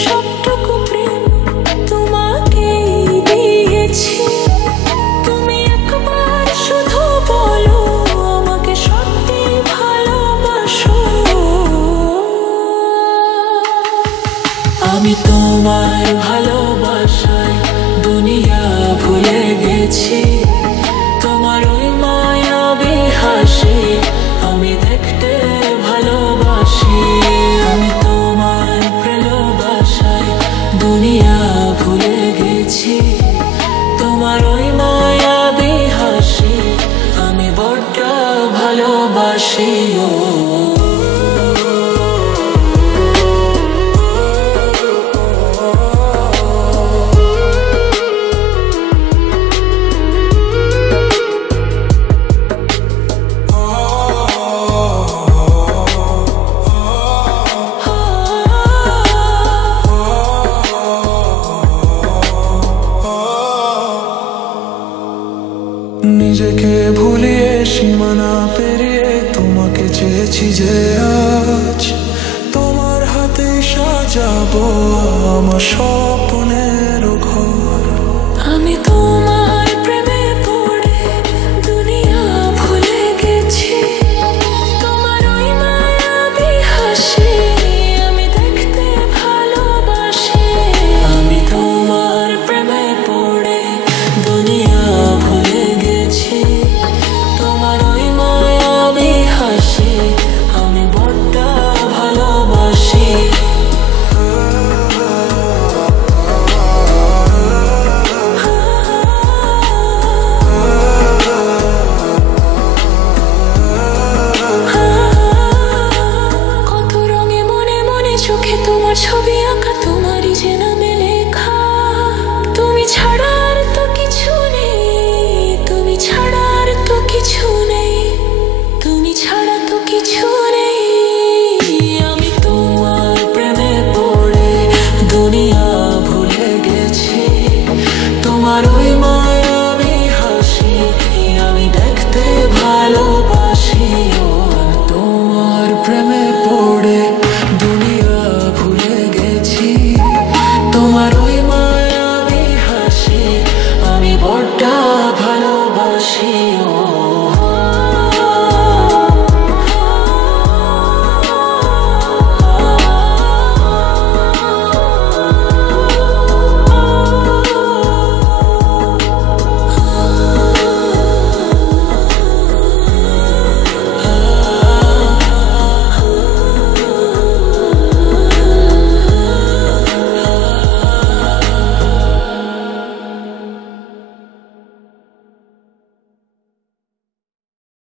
সবটুকু প্রেম তোমাকেই দিয়েছি। তুমি একবার শুধু বলো আমাকে সত্যি ভালোবাসো। আমি তোমার ভালোবাসায় দুনিয়া ভুলে গেছি। তোমার ওই মায়াবী হাসি আমি দেখতে ভালোবাসি। আমি তোমার ভালোবাসায় দুনিয়া ভুলে গেছি। তোমার ওই মায়াবী হাসি আমি বড্ড ভালোবাসি। নিজেকে ভুলিয়ে সীমানা পেরিয়ে তোমাকে চেয়েছি যে আজ তোমার হাতে সাজাবো আমার স্বপ্ন।